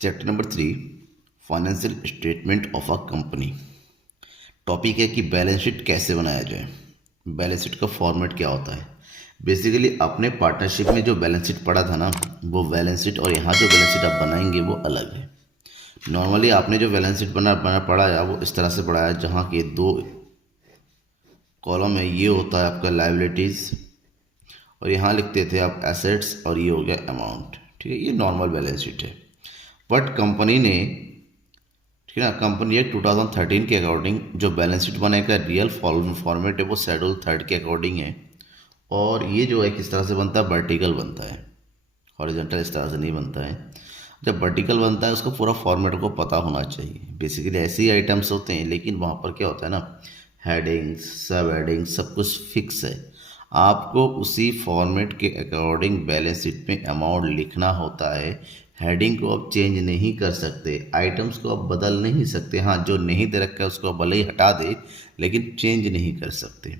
Chapter number 3 financial statement of a company. Topic है कि balance sheet कैसे बनाया जाए। बैलेंस शीट का फॉर्मेट क्या होता है। बेसिकली अपने पार्टनरशिप में जो बैलेंस शीट पड़ा था ना, वो बैलेंस शीट और यहाँ जो बैलेंस शीट आप बनाएंगे वो अलग है। नॉर्मली आपने जो बैलेंस शीट बना पढ़ा है वो इस तरह से पढ़ा है, जहाँ के दो कॉलम है। ये होता है आपका लाइबिलिटीज़ और यहाँ लिखते थे आप एसेट्स, और ये हो गया अमाउंट। ठीक है, ये नॉर्मल बैलेंस शीट है। बट कंपनी ने, ठीक है ना, कंपनी एक्ट 2013 के अकॉर्डिंग जो बैलेंस शीट बनेगा रियल फॉर्मेट है वो शेड्यूल 3 के अकॉर्डिंग है। और ये जो है किस तरह से बनता है, वर्टिकल बनता है, हॉरिजॉन्टल इस तरह से नहीं बनता है। जब वर्टिकल बनता है उसको पूरा फॉर्मेट को पता होना चाहिए। बेसिकली ऐसे ही आइटम्स होते हैं, लेकिन वहाँ पर क्या होता है ना, हेडिंग्स, सब हेडिंग्स, सब कुछ फिक्स है। आपको उसी फॉर्मेट के अकॉर्डिंग बैलेंस शीट में अमाउंट लिखना होता है। हेडिंग को आप चेंज नहीं कर सकते, आइटम्स को आप बदल नहीं सकते। हाँ, जो नहीं दे रखा है उसको आप भले ही हटा दे, लेकिन चेंज नहीं कर सकते।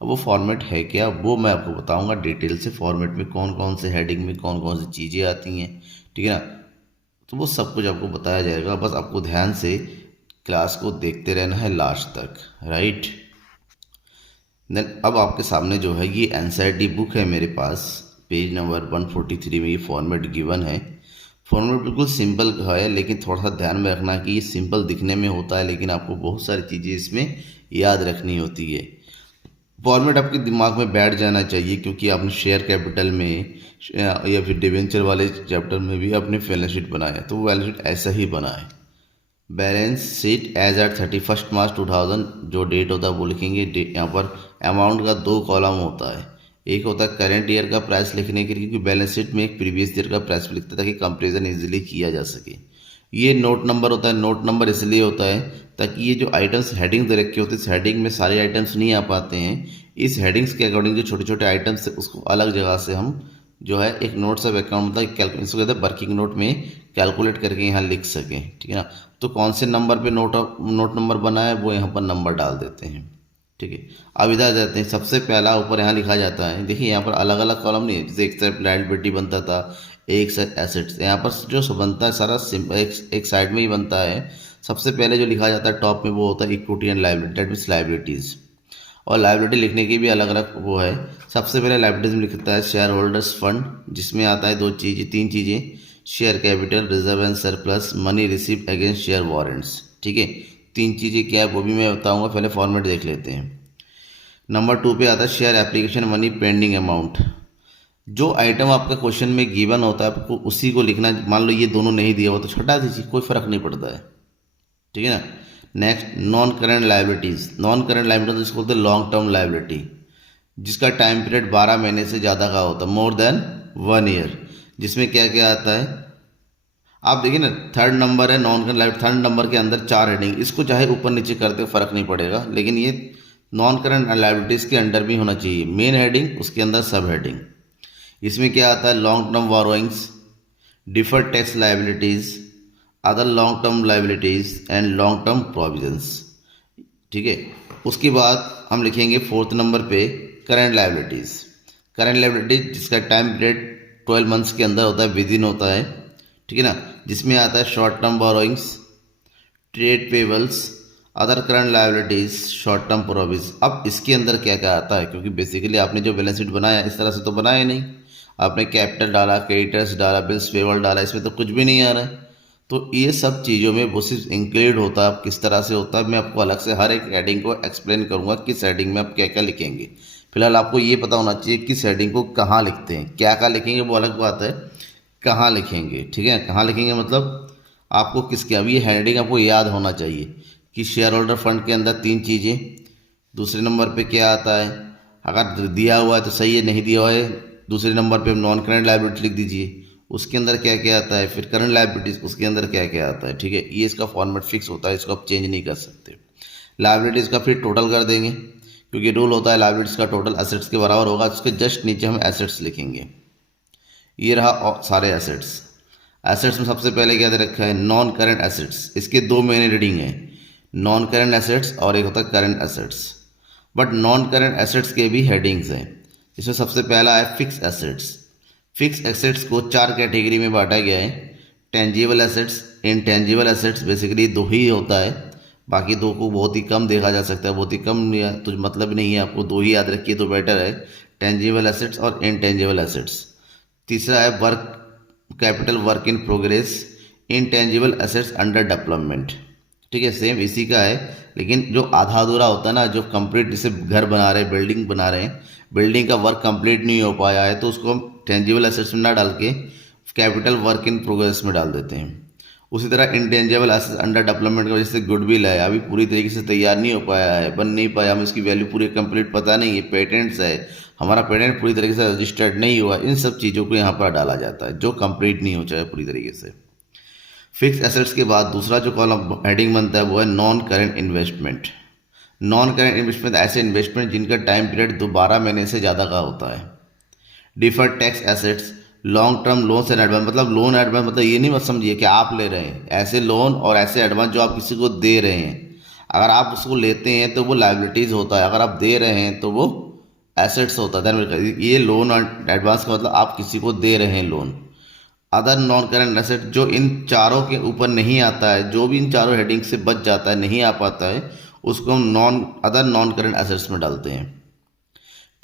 अब वो फॉर्मेट है क्या, वो मैं आपको बताऊंगा डिटेल से। फॉर्मेट में कौन कौन से हेडिंग में कौन कौन सी चीज़ें आती हैं, ठीक है ना, तो वो सब कुछ आपको बताया जाएगा। बस आपको ध्यान से क्लास को देखते रहना है लास्ट तक, राइट। देन अब आपके सामने जो है ये एनसीईआरटी बुक है मेरे पास, पेज नंबर 143 में ये फॉर्मेट गिवन है। फॉर्मेट बिल्कुल सिंपल है, लेकिन थोड़ा सा ध्यान में रखना कि ये सिंपल दिखने में होता है, लेकिन आपको बहुत सारी चीज़ें इसमें याद रखनी होती है। फॉर्मेट आपके दिमाग में बैठ जाना चाहिए, क्योंकि आपने शेयर कैपिटल में या फिर डिवेंचर वाले चैप्टर में भी आपने बैलेंस शीट बनाया, तो वो बैलेंस शीट ऐसा ही बना है। बैलेंस शीट एज एट 31 मार्च 2000 जो डेट होता है वो लिखेंगे। यहाँ पर अमाउंट का 2 कॉलम होता है। एक होता है करंट ईयर का प्राइस लिखने के लिए, क्योंकि बैलेंस शीट में एक प्रीवियस ईयर का प्राइस लिखता था कि कंपेरिजन इजीली किया जा सके। ये नोट नंबर होता है। नोट नंबर इसलिए होता है ताकि ये जो आइटम्स हेडिंग दे रखे होते हैं, इस हेडिंग में सारे आइटम्स नहीं आ पाते हैं। इस हेडिंग्स के अकॉर्डिंग जो छोटे छोटे आइटम्स है उसको अलग जगह से हम जो है एक नोट्स ऑफ अकाउंट मतलब इसको कहते हैं वर्किंग नोट में कैलकुलेट करके यहाँ लिख सकें, ठीक है ना। तो कौन से नंबर पे नोट नंबर बना है वो यहाँ पर नंबर डाल देते हैं, ठीक है। अब इधर जाते हैं, सबसे पहला ऊपर यहाँ लिखा जाता है। देखिए यहाँ पर अलग अलग कॉलम नहीं है, जैसे एक साइड लायबिलिटी बनता था, एक साइड एसेट्स। यहाँ पर जो बनता है सारा एक साइड में ही बनता है। सबसे पहले जो लिखा जाता है टॉप में वो होता है equity and liability, that means liabilities. और लायबिलिटी लिखने की भी अलग अलग वो है। सबसे पहले लायबिलिटीज में लिखता है शेयर होल्डर्स फंड, जिसमें आता है तीन चीज़ें, share capital, reserve and surplus, money received against share warrants, ठीक है। 3 चीज़ें क्या है वो भी मैं बताऊंगा, पहले फॉर्मेट देख लेते हैं। नंबर 2 पे आता है share application money pending amount. जो आइटम आपका क्वेश्चन में गिवन होता है आपको उसी को लिखना। मान लो ये दोनों नहीं दिया हुआ तो छटा दीजिए, कोई फर्क नहीं पड़ता है, ठीक है ना। Next non current liabilities. Non current liability जिसको बोलते हैं लॉन्ग टर्म लायबिलिटी, जिसका टाइम पीरियड 12 महीने से ज़्यादा का होता है, मोर देन 1 ईयर। जिसमें क्या क्या आता है आप देखिए ना, थर्ड नंबर है non current liability, third number के अंदर 4 हेडिंग, इसको चाहे ऊपर नीचे करते हो फर्क नहीं पड़ेगा, लेकिन ये नॉन करेंट लायबिलिटीज़ के अंडर भी होना चाहिए। मेन हेडिंग, उसके अंदर सब हेडिंग। इसमें क्या आता है, long term borrowings, deferred tax liabilities, other long term liabilities and long term provisions, ठीक है। उसके बाद हम लिखेंगे 4th नंबर पे करंट लायबिलिटीज़। करंट लायबिलिटीज जिसका टाइम पीरियड 12 मंथ्स के अंदर होता है, विद इन होता है, ठीक है ना। जिसमें आता है short term borrowings, trade payables, other current liabilities, short term provisions. अब इसके अंदर क्या क्या आता है, क्योंकि बेसिकली आपने जो बैलेंस शीट बनाया इस तरह से तो बनाया नहीं, आपने कैपिटल डाला, क्रेडिटर्स डाला, बिल्स पेबल डाला, इसमें तो कुछ भी नहीं आ रहा है। तो ये सब चीज़ों में वो सिर्फ इंक्लूड होता है। किस तरह से होता है मैं आपको अलग से हर एक हेडिंग को एक्सप्लेन करूंगा, किस हेडिंग में आप क्या क्या लिखेंगे। फिलहाल आपको ये पता होना चाहिए किस हेडिंग को कहाँ लिखते हैं, क्या क्या लिखेंगे वो अलग बात है, कहाँ लिखेंगे, ठीक है। कहाँ लिखेंगे मतलब आपको किसके, अब ये हेडिंग आपको याद होना चाहिए कि शेयर होल्डर फंड के अंदर 3 चीज़ें। दूसरे नंबर पे क्या आता है, अगर दिया हुआ है तो सही है, नहीं दिया हुआ है दूसरे नंबर पे नॉन करंट लायबिलिटी लिख दीजिए, उसके अंदर क्या क्या आता है। फिर करंट लायबिलिटीज, उसके अंदर क्या क्या आता है, ठीक है। ये इसका फॉर्मेट फिक्स होता है, इसको आप चेंज नहीं कर सकते। लायबिलिटीज़ का फिर टोटल कर देंगे, क्योंकि रूल होता है लायबिलिटीज़ का टोटल एसेट्स के बराबर होगा। उसके जस्ट नीचे हम एसेट्स लिखेंगे। ये रहा सारे एसेट्स। एसेट्स में सबसे पहले क्या दे रखा है, नॉन करंट एसेट्स। इसके 2 मेन रीडिंग है, नॉन करंट एसेट्स और एक होता है current assets. But non current assets के भी हेडिंग्स हैं। इसमें सबसे पहला है फिक्स एसेट्स। फिक्स एसेट्स को 4 कैटेगरी में बांटा गया है, tangible assets, intangible assets, basically दो ही होता है, बाकी दो को बहुत ही कम देखा जा सकता है, बहुत ही कम तो मतलब नहीं है, आपको दो ही याद रखिए तो बेटर है, टेंजिबल एसेट्स और इनटेंजिबल एसेट्स। तीसरा है work capital work in progress, intangible assets under development. ठीक है, सेम इसी का है, लेकिन जो आधा अधूरा होता है ना, जो कंप्लीट, जैसे घर बना रहे हैं, बिल्डिंग बना रहे हैं, बिल्डिंग का वर्क कंप्लीट नहीं हो पाया है तो उसको हम टेंजिबल एसेट्स में ना डाल के कैपिटल वर्क इन प्रोग्रेस में डाल देते हैं। उसी तरह इंटेंजिबल एसेट्स अंडर डेवलपमेंट की वजह से गुडविल है, अभी पूरी तरीके से तैयार नहीं हो पाया है, बन नहीं पाया, हमें इसकी वैल्यू पूरी कंप्लीट पता नहीं है, पेटेंट्स है, हमारा पेटेंट पूरी तरीके से रजिस्टर्ड नहीं हुआ, इन सब चीज़ों को यहाँ पर डाला जाता है जो कंप्लीट नहीं हो चाहे पूरी तरीके से। फिक्स एसेट्स के बाद दूसरा जो कॉलम हेडिंग बनता है वो है non current investment. Non current investment ऐसे इन्वेस्टमेंट जिनका टाइम पीरियड 12 महीने से ज़्यादा का होता है। Deferred tax assets, long term loans and advance, मतलब लोन एडवांस मतलब ये नहीं मत समझिए कि आप ले रहे हैं, ऐसे लोन और ऐसे एडवांस जो आप किसी को दे रहे हैं, अगर आप उसको लेते हैं तो वो लाइबिलिटीज़ होता है, अगर आप दे रहे हैं तो वो एसेट्स होता है। ये लोन और एडवांस का मतलब आप किसी को दे रहे हैं loan. Other non current asset जो इन चारों के ऊपर नहीं आता है, जो भी इन चारों हेडिंग से बच जाता है, नहीं आ पाता है, उसको हम अदर नॉन करेंट एसेट्स में डालते हैं।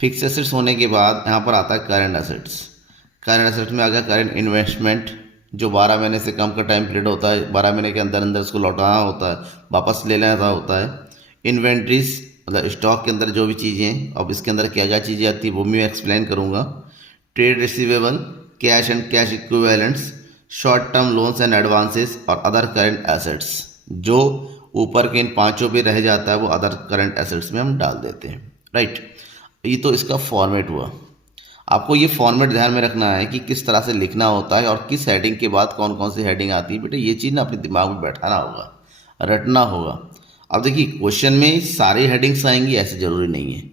फिक्स एसेट्स होने के बाद यहाँ पर आता है करंट एसेट्स। करंट एसेट्स में आ गया करंट इन्वेस्टमेंट, जो 12 महीने से कम का टाइम पीरियड होता है, 12 महीने के अंदर अंदर उसको लौटाना होता है, वापस ले लेना होता है। इन्वेंट्रीज मतलब स्टॉक के अंदर जो भी चीज़ें हैं, अब इसके अंदर क्या क्या चीज़ें आती है वो मैं एक्सप्लेन करूँगा। Trade receivable, cash and cash equivalents, short term loans and advances और अदर करंट एसेट्स, जो ऊपर के इन पांचों पे रह जाता है वो अदर करंट एसेट्स में हम डाल देते हैं। राइट, ये तो इसका फॉर्मेट हुआ। आपको ये फॉर्मेट ध्यान में रखना है कि किस तरह से लिखना होता है और किस हेडिंग के बाद कौन कौन सी हेडिंग आती है। बेटा ये चीज़ ना अपने दिमाग में बैठाना होगा, रटना होगा। अब देखिए क्वेश्चन में सारी हेडिंग्स आएंगी ऐसे ज़रूरी नहीं है।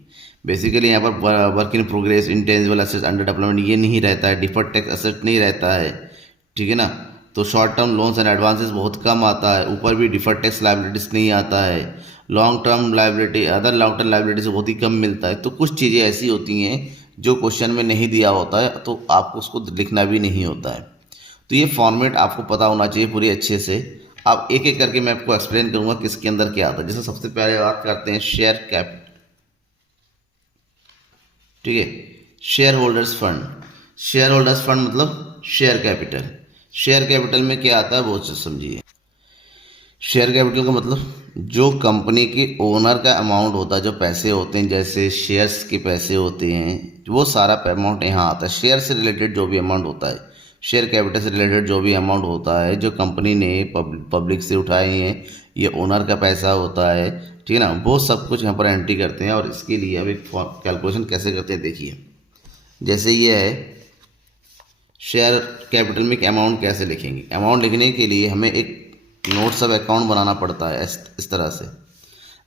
बेसिकली यहाँ पर work in progress, intangible assets under development ये नहीं रहता है, डिफर्ड टैक्स एसेट नहीं रहता है, ठीक है ना। तो short term loans and advances बहुत कम आता है, ऊपर भी डिफर्ड टैक्स लाइबिलिटीज नहीं आता है, long term liability, other long term liability से बहुत ही कम मिलता है। तो कुछ चीज़ें ऐसी होती हैं जो क्वेश्चन में नहीं दिया होता है, तो आपको उसको लिखना भी नहीं होता है। तो ये फॉर्मेट आपको पता होना चाहिए पूरी अच्छे से। अब एक एक करके मैं आपको एक्सप्लेन करूँगा किसके अंदर क्या आता है। जैसे सबसे पहले बात करते हैं शेयर कैपिटल, ठीक है, share holders fund. Share holders fund मतलब शेयर कैपिटल। शेयर कैपिटल में क्या आता है वो समझिए। शेयर कैपिटल का मतलब जो कंपनी के ओनर का अमाउंट होता है, जो पैसे होते हैं, जैसे शेयर्स के पैसे होते हैं, वो सारा अमाउंट यहाँ आता है। शेयर से रिलेटेड जो भी अमाउंट होता है, शेयर कैपिटल से रिलेटेड जो भी अमाउंट होता है, जो कंपनी ने पब्लिक से उठाए हैं, ये ओनर का पैसा होता है, ठीक है ना, वो सब कुछ यहाँ पर एंट्री करते हैं। और इसके लिए अब एक कैलकुलेशन कैसे करते हैं देखिए। जैसे ये है शेयर कैपिटल में अमाउंट कैसे लिखेंगे। अमाउंट लिखने के लिए हमें एक नोट्स ऑफ अकाउंट बनाना पड़ता है इस तरह से,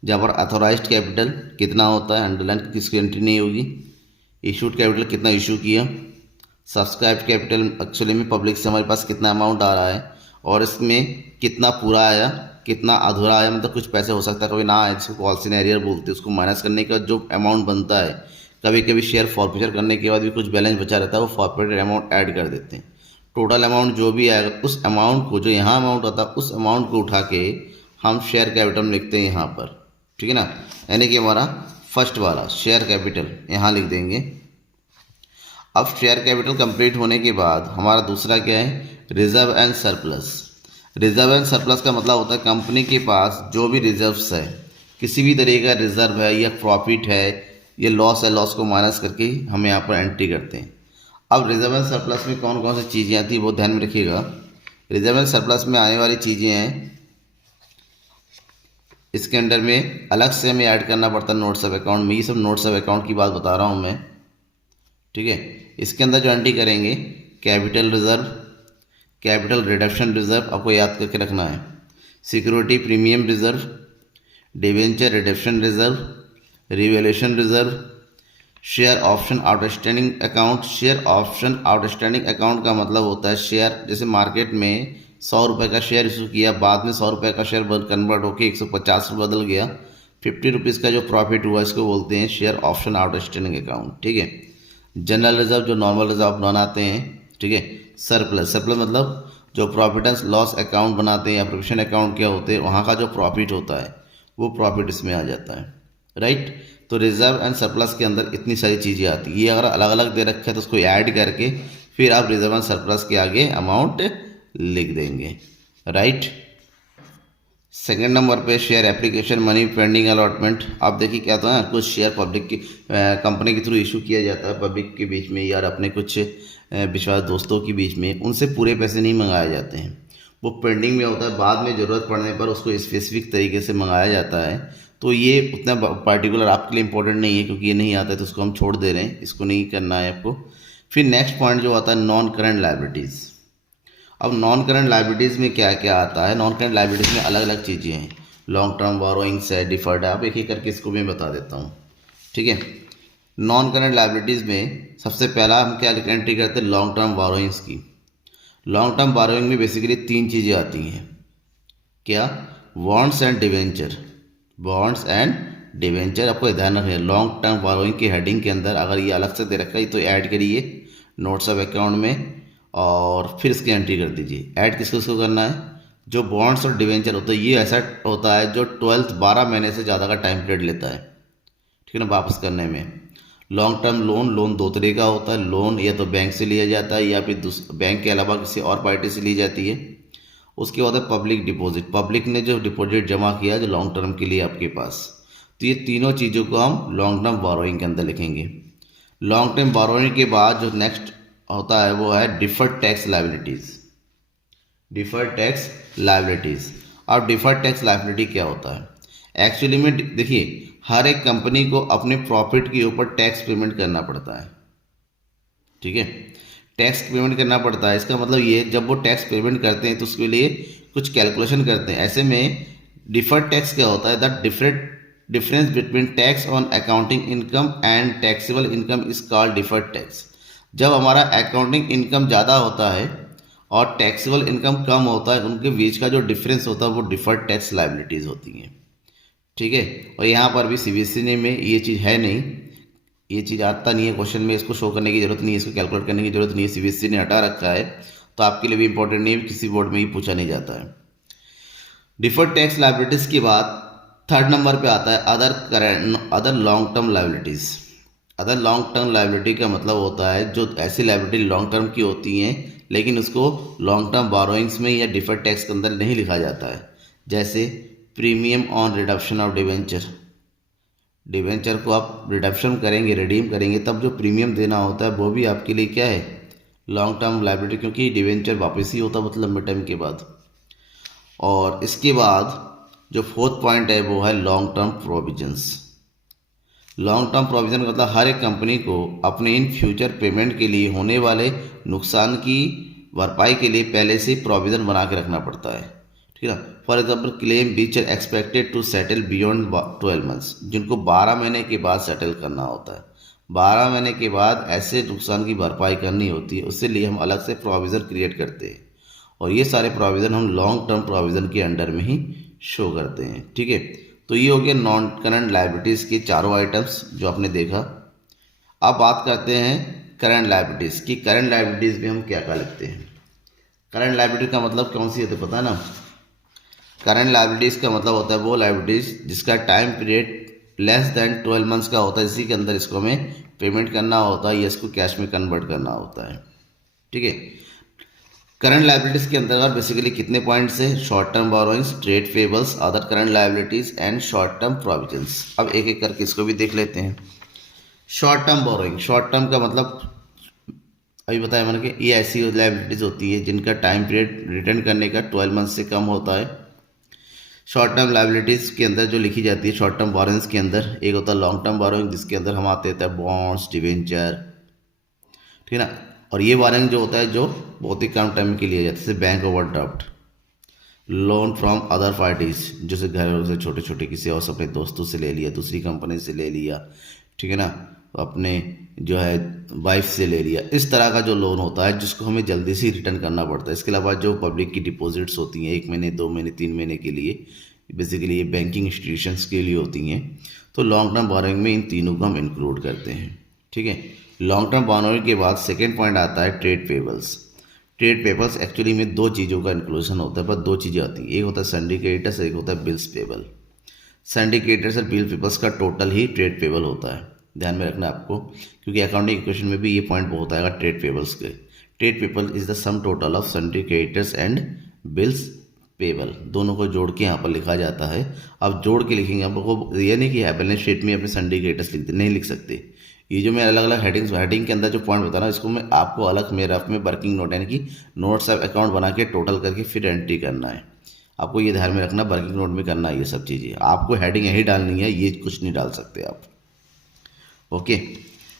जहाँ पर अथोराइज्ड कैपिटल कितना होता है, अंडरलाइन किसकी एंट्री नहीं होगी, इशूड कैपिटल कितना इशू किया, सब्सक्राइब कैपिटल एक्चुअली में पब्लिक से हमारे पास कितना अमाउंट आ रहा है, और इसमें कितना पूरा आया कितना अधूरा आया, मतलब कुछ पैसे हो सकता है कभी ना आए, जिसको पॉलिसी ने एरियर बोलते हैं, उसको माइनस करने का जो अमाउंट बनता है। कभी कभी शेयर फॉरफीचर करने के बाद भी कुछ बैलेंस बचा रहता है, वो फॉरफीचर अमाउंट ऐड कर देते हैं। टोटल अमाउंट जो भी आएगा उस अमाउंट को, जो यहाँ अमाउंट आता है उस अमाउंट को उठा के हम शेयर कैपिटल में लिखते हैं यहाँ पर, ठीक है ना। यानी कि हमारा फर्स्ट वाला शेयर कैपिटल यहाँ लिख देंगे। अब शेयर कैपिटल कंप्लीट होने के बाद हमारा दूसरा क्या है, reserve and surplus. Reserve and surplus का मतलब होता है कंपनी के पास जो भी रिजर्व्स है, किसी भी तरीके का रिजर्व है या प्रॉफिट है या लॉस है, लॉस को माइनस करके हम यहाँ पर एंट्री करते हैं। अब रिजर्व एंड सरप्लस में कौन कौन सी चीज़ें आती है वो ध्यान में रखिएगा। रिजर्व एंड सरप्लस में आने वाली चीज़ें हैं, इसके अंडर में अलग से हमें ऐड करना पड़ता है नोट्स ऑफ अकाउंट में। ये सब नोट्स ऑफ अकाउंट की बात बता रहा हूँ मैं, ठीक है। इसके अंदर जो एंट्री करेंगे capital reserve, capital reduction reserve आपको याद करके रखना है, security premium reserve, debenture reduction reserve, revaluation reserve, share option outstanding account. Share option outstanding account का मतलब होता है शेयर, जैसे मार्केट में 100 रुपये का शेयर इशू किया, बाद में 100 रुपये का शेयर कन्वर्ट होकर 150 रुपये बदल गया, 50 रुपीज़ का जो प्रॉफिट हुआ इसको बोलते हैं शेयर ऑप्शन आउटस्टैंडिंग अकाउंट, ठीक है। जनरल रिजर्व जो नॉर्मल रिजर्व बनाते हैं, ठीक है। सरप्लस, सरप्लस मतलब जो प्रॉफिट एंड लॉस अकाउंट बनाते हैं या प्रोविजन अकाउंट क्या होते हैं, वहाँ का जो प्रॉफिट होता है वो प्रॉफिट इसमें आ जाता है, राइट। तो रिजर्व एंड सरप्लस के अंदर इतनी सारी चीज़ें आती हैं। ये अगर अलग अलग दे रखे है तो उसको ऐड करके फिर आप रिजर्व एंड सरप्लस के आगे अमाउंट लिख देंगे, राइट। सेकेंड नंबर पे share application money pending allotment. आप देखिए क्या होता है, कुछ शेयर पब्लिक की कंपनी के थ्रू इशू किया जाता है पब्लिक के बीच में या अपने कुछ विश्वास दोस्तों के बीच में, उनसे पूरे पैसे नहीं मंगाए जाते हैं, वो पेंडिंग में होता है, बाद में ज़रूरत पड़ने पर उसको स्पेसिफिक तरीके से मंगाया जाता है। तो ये उतना पार्टिकुलर आपके लिए इंपॉर्टेंट नहीं है, क्योंकि ये नहीं आता है तो उसको हम छोड़ दे रहे हैं, इसको नहीं करना है आपको। फिर नेक्स्ट पॉइंट जो आता है नॉन करंट लायबिलिटीज़। अब नॉन करंट लायबिलिटीज़ में क्या क्या आता है, नॉन करंट लायबिलिटीज़ में अलग अलग चीज़ें हैं, लॉन्ग टर्म बोरोइंग्स है, डिफर्ड है। अब एक एक करके इसको मैं बता देता हूँ, ठीक है। नॉन करंट लायबिलिटीज़ में सबसे पहला हम क्या एंट्री करते हैं, लॉन्ग टर्म बोरोइंग्स की। लॉन्ग टर्म बोरोइंग में बेसिकली तीन चीज़ें आती हैं, क्या, bonds and debenture. Bonds and debenture आपको ध्यान रखना है। लॉन्ग टर्म बोरोइंग की हेडिंग के अंदर अगर ये अलग से दे रखा है तो ऐड करिए नोट्स ऑफ अकाउंट में और फिर इसकी एंट्री कर दीजिए। ऐड किसको करना है, जो बॉन्ड्स और डिवेंचर होता है ये ऐसा होता है जो 12 महीने से ज़्यादा का टाइम पीरियड लेता है, ठीक है ना, वापस करने में। लॉन्ग टर्म लोन दो तरह का होता है, लोन या तो बैंक से लिया जाता है या फिर बैंक के अलावा किसी और पार्टी से ली जाती है। उसके बाद है पब्लिक डिपॉजिट, पब्लिक ने जो डिपॉजिट जमा किया जो लॉन्ग टर्म के लिए आपके पास। तो ये तीनों चीज़ों को हम लॉन्ग टर्म बोरोइंग के अंदर लिखेंगे। लॉन्ग टर्म बोरोइंग के बाद जो नेक्स्ट होता है वो है deferred tax liabilities. Deferred tax liabilities. अब डिफर्ड टैक्स लायबिलिटी क्या होता है, एक्चुअली में देखिए हर एक कंपनी को अपने प्रॉफिट के ऊपर टैक्स पेमेंट करना पड़ता है, ठीक है, टैक्स पेमेंट करना पड़ता है। इसका मतलब ये जब वो टैक्स पेमेंट करते हैं तो उसके लिए कुछ कैलकुलेशन करते हैं। ऐसे में डिफर्ड टैक्स क्या होता है, the difference between tax on accounting income and taxable income is called deferred tax. जब हमारा अकाउंटिंग इनकम ज़्यादा होता है और टैक्सेबल इनकम कम होता है, उनके बीच का जो डिफरेंस होता है वो डिफर्ड टैक्स लायबिलिटीज़ होती हैं, ठीक है। और यहाँ पर भी सीबीएसई ने में ये चीज़ है नहीं, ये चीज़ आता नहीं है क्वेश्चन में, इसको शो करने की जरूरत नहीं है, इसको कैलकुलेट करने की जरूरत नहीं है, सीबीएसई ने हटा रखा है, तो आपके लिए भी इंपॉर्टेंट नहीं है, किसी बोर्ड में ही पूछा नहीं जाता है। डिफर्ड टैक्स लायबिलिटीज़ के बाद थर्ड नंबर पे आता है other long term liabilities. Other long term liability का मतलब होता है जो ऐसी लायबिलिटी लॉन्ग टर्म की होती हैं लेकिन उसको लॉन्ग टर्म बोरोइंग्स में या डिफर्ड टैक्स के अंदर नहीं लिखा जाता है। जैसे premium on redemption of debenture. Debenture को आप रिडम्पशन करेंगे, रिडीम करेंगे, तब जो प्रीमियम देना होता है वो भी आपके लिए क्या है, लॉन्ग टर्म लायबिलिटी, क्योंकि डिवेंचर वापस ही होता मतलब लंबे टाइम के बाद। और इसके बाद जो फोर्थ पॉइंट है वो है long term provisions. Long term provision मतलब हर एक कंपनी को अपने इन फ्यूचर पेमेंट के लिए होने वाले नुकसान की भरपाई के लिए पहले से प्रोविज़न बना के रखना पड़ता है, ठीक है। For example claim which are expected to settle beyond 12 months, जिनको 12 महीने के बाद सेटल करना होता है। 12 महीने के बाद ऐसे नुकसान की भरपाई करनी होती है, उसके लिए हम अलग से प्रोविज़न क्रिएट करते हैं और ये सारे प्रोविज़न हम लॉन्ग टर्म प्रोविज़न के अंडर में ही शो करते हैं, ठीक है। तो ये हो गया नॉन करंट लायबिलिटीज़ के चारों आइटम्स जो आपने देखा। अब बात करते हैं करंट लायबिलिटीज़ की। करंट लायबिलिटीज़ में हम क्या क्या लिखते हैं, करंट लायबिलिटी का मतलब कौन सी है तो पता है ना। करंट लायबिलिटीज़ का मतलब होता है वो लायबिलिटीज़ जिसका time period less than 12 months का होता है, इसी के अंदर इसको हमें पेमेंट करना होता है या इसको कैश में कन्वर्ट करना होता है, ठीक है। करंट लायबिलिटीज़ के अंतर्गत बेसिकली कितने पॉइंट्स हैं, short term borrowings, trade payables, other current liabilities and short term provisions. अब एक एक करके इसको भी देख लेते हैं। Short term borrowing, short term का मतलब अभी बताया मैंने कि ये ऐसी लायबिलिटीज़ होती है जिनका टाइम पीरियड रिटर्न करने का 12 मंथ से कम होता है। शॉर्ट टर्म लायबिलिटीज़ के अंदर जो लिखी जाती है शॉर्ट टर्म बोरोइंग्स के अंदर, एक होता है लॉन्ग टर्म बोरोइंग जिसके अंदर हम आते हैं बॉन्ड्स, डिवेंचर, ठीक है ना। और ये बोरोइंग जो होता है जो बहुत ही कम टाइम के लिए जाता है, जैसे bank overdraft, loan from other parties, जैसे घर से छोटे छोटे किसी और से अपने दोस्तों से ले लिया, दूसरी कंपनी से ले लिया, ठीक है ना, अपने जो है वाइफ से ले लिया, इस तरह का जो लोन होता है जिसको हमें जल्दी से रिटर्न करना पड़ता है। इसके अलावा जो पब्लिक की डिपॉजिट्स होती हैं 1 महीने 2 महीने 3 महीने के लिए, बेसिकली ये बैंकिंग इंस्टीट्यूशंस के लिए होती हैं, तो लॉन्ग टर्म बोरोइंग में इन तीनों को हम इंक्लूड करते हैं, ठीक है। लॉन्ग टर्म बोरोइंग के बाद सेकेंड पॉइंट आता है trade payables. Trade payables actually में दो चीज़ों का इंक्लूजन होता है, पर दो चीज़ें आती हैं, एक होता है सिंडिकेटर्स, एक होता है बिल्स पेबल। सिंडिकेटर्स और बिल पेबल्स का टोटल ही ट्रेड पेबल होता है, ध्यान में रखना आपको, क्योंकि अकाउंटिंग इक्वेशन में भी ये पॉइंट बहुत आएगा ट्रेड पेबल्स के। Trade payable is the sum total of syndicators and bills payable, दोनों को जोड़ के यहाँ पर लिखा जाता है। अब जोड़ के लिखेंगे, आपको ये नहीं कि बैलेंस शीट में अपने सिंडिकेटर्स नहीं लिख सकते। ये जो मैं अलग अलग हेडिंग के अंदर जो पॉइंट बता रहा हूँ, इसको मैं आपको अलग में रफ में वर्किंग नोट यानी कि नोट्स ऑफ अकाउंट बना के टोटल करके फिर एंट्री करना है। आपको ये ध्यान में रखना, वर्किंग नोट में करना है ये सब चीज़ें। आपको हेडिंग यही डालनी है, ये कुछ नहीं डाल सकते आप। ओके,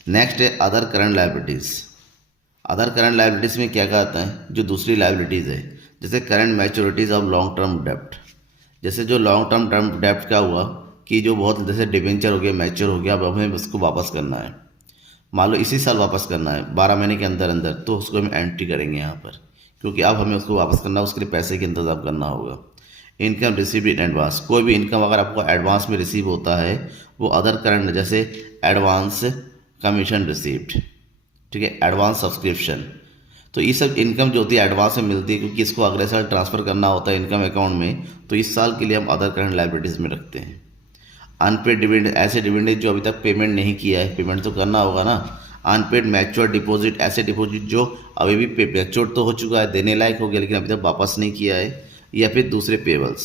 नेक्स्ट है other current liabilities. Other current liabilities में क्या क्या आता है, जो दूसरी लायबिलिटीज़ है, जैसे करंट मैच्योरिटीज़ ऑफ लॉन्ग टर्म डेप्ट। जैसे जो लॉन्ग टर्म डेप्ट क्या हुआ कि जो बहुत जैसे डिबेंचर हो गया, मैच्योर हो गया, अब हमें उसको वापस करना है, मान लो इसी साल वापस करना है 12 महीने के अंदर अंदर, तो उसको हम एंट्री करेंगे यहाँ पर, क्योंकि अब हमें उसको वापस करना है, उसके लिए पैसे का इंतजाम करना होगा। इनकम रिसीव्ड इन एडवांस, कोई भी इनकम अगर आपको एडवांस में रिसीव होता है वो अदर करंट, जैसे एडवांस कमीशन रिसीव्ड, ठीक है, एडवांस सब्सक्रिप्शन, तो ये सब इनकम जो होती है एडवांस में मिलती है, क्योंकि इसको अगले साल ट्रांसफ़र करना होता है इनकम अकाउंट में, तो इस साल के लिए हम अदर करंट लायबिलिटीज़ में रखते हैं। अनपेड डिविडेंड, ऐसे डिविडेंड जो अभी तक पेमेंट नहीं किया है, पेमेंट तो करना होगा ना। अनपेड मैच्योर डिपॉजिट, ऐसे डिपॉजिट जो अभी भी मैच्योर तो हो चुका है, देने लायक हो गया, लेकिन अभी तक वापस नहीं किया है। या फिर दूसरे पेबल्स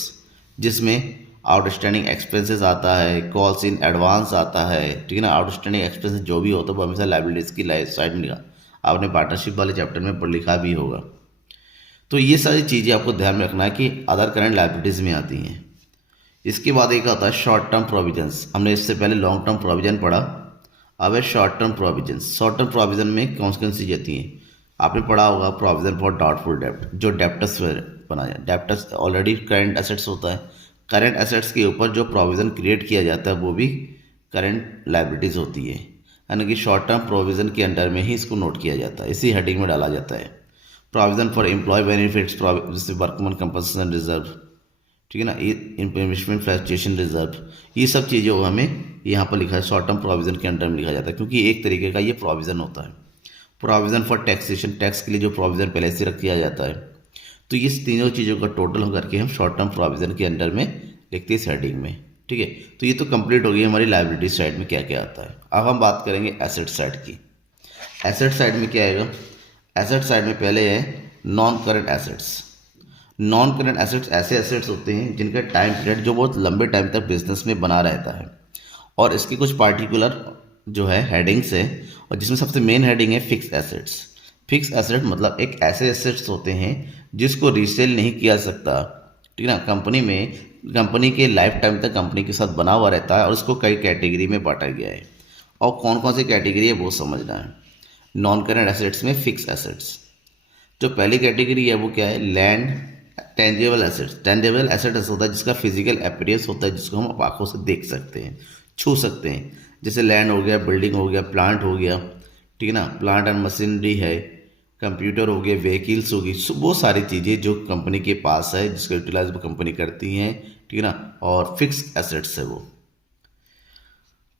जिसमें आउटस्टैंडिंग एक्सपेंसेस आता है, कॉल्स इन एडवांस आता है, ठीक है ना। आउटस्टैंडिंग एक्सपेंसेस जो भी होता है वो हमेशा लायबिलिटीज़ की साइड में लिखा, आपने पार्टनरशिप वाले चैप्टर में पढ़ लिखा भी होगा। तो ये सारी चीज़ें आपको ध्यान में रखना है कि अदर करंट लायबिलिटीज़ में आती हैं। इसके बाद एक आता है शॉर्ट टर्म प्रोविजंस। हमने इससे पहले लॉन्ग टर्म प्रोविजन पढ़ा, अब है short term provision. Short term provision में कौन कौन सी आती हैं, आपने पढ़ा होगा प्रोविजन फॉर डाउटफुल डेब्ट, जो डेप्टर्स बनाया, डेप्टर्स ऑलरेडी करंट एसेट्स होता है, करंट एसेट्स के ऊपर जो प्रोविजन क्रिएट किया जाता है वो भी करंट लायबिलिटीज़ होती है, यानी कि शॉर्ट टर्म प्रोविजन के अंडर में ही इसको नोट किया जाता है, इसी हेडिंग में डाला जाता है। प्रोविजन फॉर एम्प्लॉय बेनिफिट्स, जैसे वर्कमैन कंपनसेशन रिजर्व, ठीक है ना, इन्वेस्टमेंट फ्लक्चुएशन रिजर्व, ये सब चीज़ें हमें यहाँ पर लिखा है शॉर्ट टर्म प्रोविजन के अंडर में लिखा जाता है, क्योंकि एक तरीके का ये प्रोविजन होता है। प्रोविजन फॉर टैक्सेशन, टैक्स के लिए जो प्रोविजन पहले से रख दिया जाता है, तो ये तीनों चीज़ों का टोटल करके हम शॉर्ट टर्म प्रोविजन के अंडर में लिखते हैं इस हेडिंग में, ठीक है। तो ये तो कंप्लीट हो गई हमारी लायबिलिटी साइड में क्या क्या आता है। अब हम बात करेंगे एसेट साइड की। एसेट साइड में क्या आएगा, एसेट साइड में पहले है non current assets. Non current assets ऐसे एसेट्स होते हैं जिनका टाइम पीरियड जो बहुत लंबे टाइम तक बिजनेस में बना रहता है, और इसकी कुछ पार्टिकुलर जो है हेडिंग्स है, और जिसमें सबसे मेन हेडिंग है फिक्स एसेट्स। फिक्स एसेट मतलब एक ऐसे एसेट्स होते हैं जिसको रीसेल नहीं किया सकता, ठीक है ना। कंपनी में, कंपनी के लाइफ टाइम तक कंपनी के साथ बना हुआ रहता है, और उसको कई कैटेगरी में बांटा गया है, और कौन कौन सी कैटेगरी है वो समझना है। नॉन करंट एसेट्स में फिक्स एसेट्स, जो पहली कैटेगरी है वो क्या है, land tangible assets. Tangible asset ऐसा होता है जिसका फिजिकल अपीयरेंस होता है, जिसको हम आंखों से देख सकते हैं, छू सकते हैं, जैसे लैंड हो गया, बिल्डिंग हो गया, प्लांट हो गया, ठीक है ना, प्लांट एंड मशीनरी है, कंप्यूटर हो गए, व्हीकल्स होगी, वो सारी चीज़ें जो कंपनी के पास है, जिसका यूटिलाइज वो कंपनी करती हैं, ठीक है ना। और फिक्स एसेट्स है वो।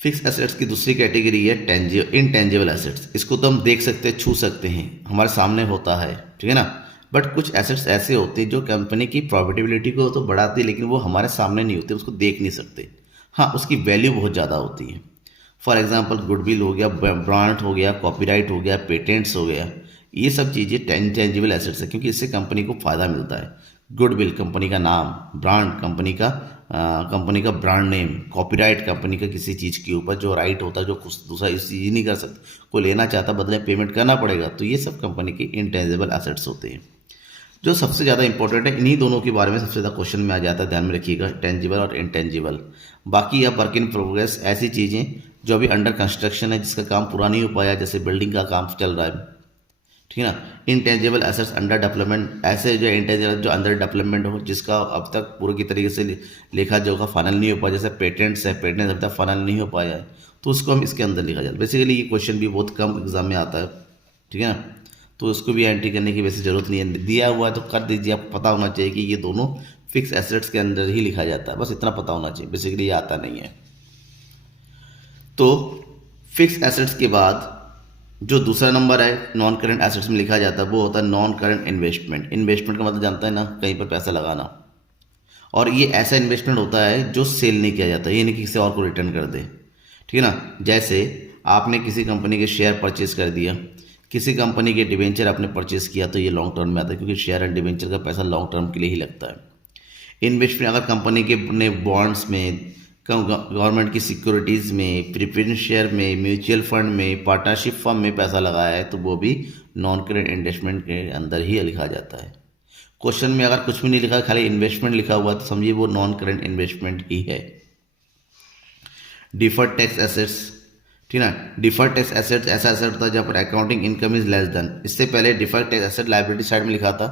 फिक्स एसेट्स की दूसरी कैटेगरी है इनटेंजिबल एसेट्स। इसको तो हम देख सकते हैं, छू सकते हैं, हमारे सामने होता है, ठीक है ना। बट कुछ एसेट्स ऐसे होते हैं जो कंपनी की प्रॉफिटेबिलिटी को तो बढ़ाती है, लेकिन वो हमारे सामने नहीं होते, उसको देख नहीं सकते। हाँ, उसकी वैल्यू बहुत ज़्यादा होती है। फॉर एग्जांपल गुडविल हो गया, ब्रांड हो गया, कॉपीराइट हो गया, पेटेंट्स हो गया, ये सब चीज़ें टेंजिबल एसेट्स है, क्योंकि इससे कंपनी को फ़ायदा मिलता है। गुडविल कंपनी का नाम, ब्रांड कंपनी का ब्रांड नेम, कॉपीराइट कंपनी का किसी चीज़ के ऊपर जो राइट होता है, जो कुछ दूसरा इस चीज़ नहीं कर सकता, कोई लेना चाहता बदले पेमेंट करना पड़ेगा, तो ये सब कंपनी के इनटेंजिबल एसेट्स होते हैं। जो सबसे ज़्यादा इंपॉर्टेंट है, इन्हीं दोनों के बारे में सबसे ज़्यादा क्वेश्चन में आ जाता है, ध्यान में रखिएगा, टेंजिबल और इनटेंजिबल। बाकी अब वर्क इन प्रोग्रेस, ऐसी चीज़ें जो अभी अंडर कंस्ट्रक्शन है, जिसका काम पूरा नहीं हो पाया, जैसे बिल्डिंग का काम चल रहा है, ठीक है ना। इनटेंजिबल एसेट्स अंडर डेवलपमेंट, ऐसे जो इंटेंजिबल जो अंडर डेवलपमेंट हो, जिसका अब तक पूरे की तरीके से लेखा जोखा फाइनल नहीं हो पाया, जैसे पेटेंट्स है, पेटेंट्स अभी तक फाइनल नहीं हो पाया है, तो उसको हम इसके अंदर लिखा जाता है। बेसिकली ये क्वेश्चन भी बहुत कम एग्जाम में आता है, ठीक है ना, तो उसको भी एंट्री करने की वैसे ज़रूरत नहीं है, दिया हुआ है तो कर दीजिए। आपको पता होना चाहिए कि ये दोनों फिक्स एसेट्स के अंदर ही लिखा जाता है, बस इतना पता होना चाहिए, बेसिकली ये आता नहीं है। तो फिक्स एसेट्स के बाद जो दूसरा नंबर है नॉन करंट एसेट्स में लिखा जाता है वो होता है नॉन करंट इन्वेस्टमेंट। इन्वेस्टमेंट का मतलब जानता है ना, कहीं पर पैसा लगाना। और ये ऐसा इन्वेस्टमेंट होता है जो सेल नहीं किया जाता, ये नहीं कि किसी और को रिटर्न कर दे, ठीक है ना। जैसे आपने किसी कंपनी के शेयर परचेज कर दिया, किसी कंपनी के डिवेंचर आपने परचेज किया, तो ये लॉन्ग टर्म में आता है, क्योंकि शेयर एंड डिवेंचर का पैसा लॉन्ग टर्म के लिए ही लगता है। इन्वेस्टमेंट अगर कंपनी के ने बॉन्ड्स में, गवर्नमेंट की सिक्योरिटीज़ में, प्रिफरेंस शेयर में, म्यूचुअल फंड में, पार्टनरशिप फर्म में पैसा लगाया है, तो वो भी नॉन करेंट इन्वेस्टमेंट के अंदर ही लिखा जाता है। क्वेश्चन में अगर कुछ भी नहीं लिखा, खाली इन्वेस्टमेंट लिखा हुआ, तो समझिए वो नॉन करेंट इन्वेस्टमेंट ही है। डिफर्ड टैक्स एसेट्स, ठीक है ना। डिफर्ड टैक्स एसेट्स ऐसा एसेट होता है जहाँ पर accounting income is less than. इससे पहले deferred tax asset liability side में लिखा था,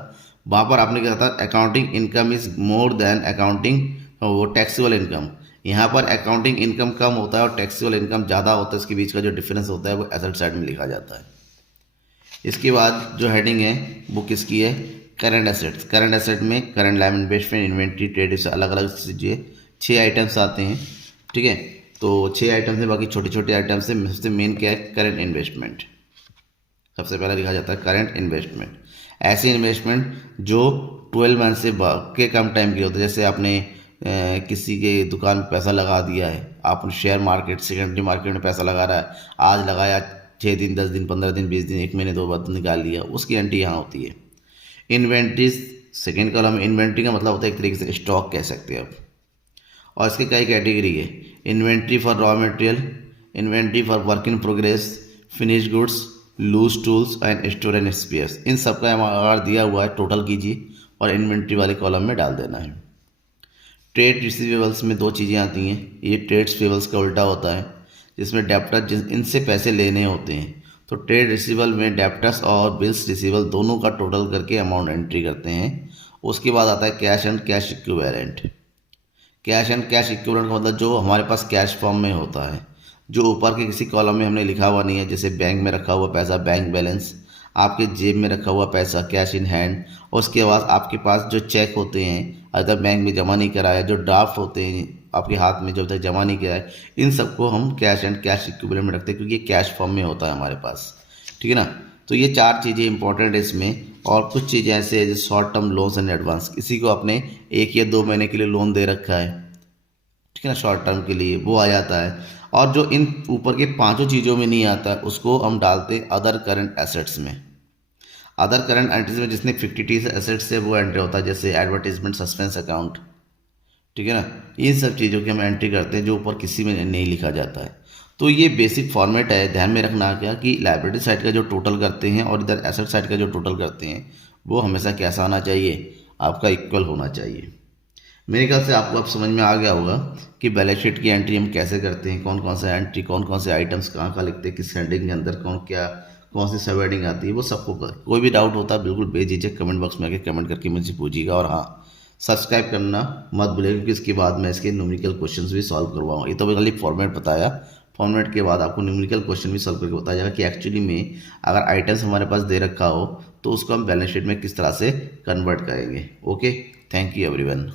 वहाँ पर आपने क्या था, accounting income is more than accounting वो टैक्सेबल इनकम। यहाँ पर अकाउंटिंग इनकम कम होता है और टैक्सेबल इनकम ज़्यादा होता है, इसके बीच का जो डिफरेंस होता है वो एसेट साइड में लिखा जाता है। इसके बाद जो हेडिंग है वो किसकी है, करंट एसेट्स। करंट एसेट में current live investment, inventory, trade, से अलग अलग चीज़ें 6 आइटम्स आते हैं, ठीक है। तो 6 आइटम्स है, बाकी छोटे छोटे आइटम्स है। सबसे मेन क्या है, करंट इन्वेस्टमेंट। सबसे पहला लिखा जाता है करंट इन्वेस्टमेंट। ऐसी इन्वेस्टमेंट जो 12 मंथ से के कम टाइम की होती है। जैसे आपने किसी के दुकान में पैसा लगा दिया है, आप शेयर मार्केट, सेकेंडरी मार्केट में पैसा लगा रहा है, आज लगाया, 6 दिन, 10 दिन, 15 दिन, 20 दिन, 1 महीने, 2 बार निकाल लिया, उसकी एंट्री यहाँ होती है। Inventories second column. इन्वेंट्री का मतलब होता है एक तरीके से स्टॉक कह सकते हैं आप। और इसकी कई कैटेगरी है, inventory for raw material, inventory for work in progress, finish goods, loose tools and store and spares. इन सब का अगर दिया हुआ है टोटल कीजिए और इन्वेंट्री वाले कॉलम में डाल देना है। ट्रेड रिसीवेबल्स में 2 चीज़ें आती हैं, ये ट्रेड्स पेबल्स का उल्टा होता है, जिसमें डेप्टर इनसे पैसे लेने होते हैं। तो ट्रेड रिसीवेबल में डेप्टर्स और बिल्स रिसीवेबल दोनों का टोटल करके अमाउंट एंट्री करते हैं। उसके बाद आता है cash and cash equivalent. Cash and cash equivalent का मतलब जो हमारे पास कैश फॉर्म में होता है, जो ऊपर के किसी कॉलम में हमने लिखा हुआ नहीं है, जैसे बैंक में रखा हुआ पैसा, बैंक बैलेंस, आपके जेब में रखा हुआ पैसा, कैश इन हैंड, और उसके बाद आपके पास जो चेक होते हैं अगर बैंक में जमा नहीं कराया, जो ड्राफ्ट होते हैं आपके हाथ में जब तक जमा नहीं किया है, इन सबको हम कैश एंड कैश इक्विवेलेंट में रखते हैं, क्योंकि ये कैश फॉर्म में होता है हमारे पास, ठीक है ना। तो ये 4 चीज़ें इंपॉर्टेंट है इसमें। और कुछ चीज़ें ऐसे है जैसे short term loans and advance, किसी को आपने 1 या 2 महीने के लिए लोन दे रखा है, ठीक है ना, शॉर्ट टर्म के लिए, वो आ जाता है। और जो इन ऊपर के 5 चीज़ों में नहीं आता है उसको हम डालते हैं अदर करंट एसेट्स में। अदर करंट एंट्रीज में जिसने फिक्टिटिव एसेट्स से वो एंट्री होता है, जैसे एडवर्टीजमेंट, सस्पेंस अकाउंट, ठीक है ना। इन सब चीज़ों की हम एंट्री करते हैं जो ऊपर किसी में नहीं लिखा जाता है। तो ये बेसिक फॉर्मेट है। ध्यान में रखना क्या कि लायबिलिटी साइड का जो टोटल करते हैं और इधर एसेट साइड का जो टोटल करते हैं वो हमेशा कैसा आना चाहिए, आपका इक्वल होना चाहिए। मेरे ख्याल से आपको अब समझ में आ गया होगा कि बैलेंस शीट की एंट्री हम कैसे करते हैं, कौन कौन सा एंट्री, कौन कौन से आइटम्स कहाँ कहाँ लिखते हैं, किस हेडिंग के अंदर कौन सी सब हेडिंग आती है, वो सबको कोई भी डाउट होता है बिल्कुल बेझिझक कमेंट बॉक्स में आके कमेंट करके मुझसे पूछिएगा। और हाँ, सब्सक्राइब करना मत भूलिएगा, क्योंकि इसके बाद मैं इसके न्यूमेरिकल क्वेश्चंस भी सॉल्व करवाऊंगा। ये तो मैं खाली फॉर्मेट बताया, फॉर्मेट के बाद आपको न्यूमेरिकल क्वेश्चन भी सॉल्व करके बताया जाएगा कि एक्चुअली में अगर आइटम्स हमारे पास दे रखा हो तो उसको हम बैलेंस शीट में किस तरह से कन्वर्ट करेंगे। Okay, thank you everyone.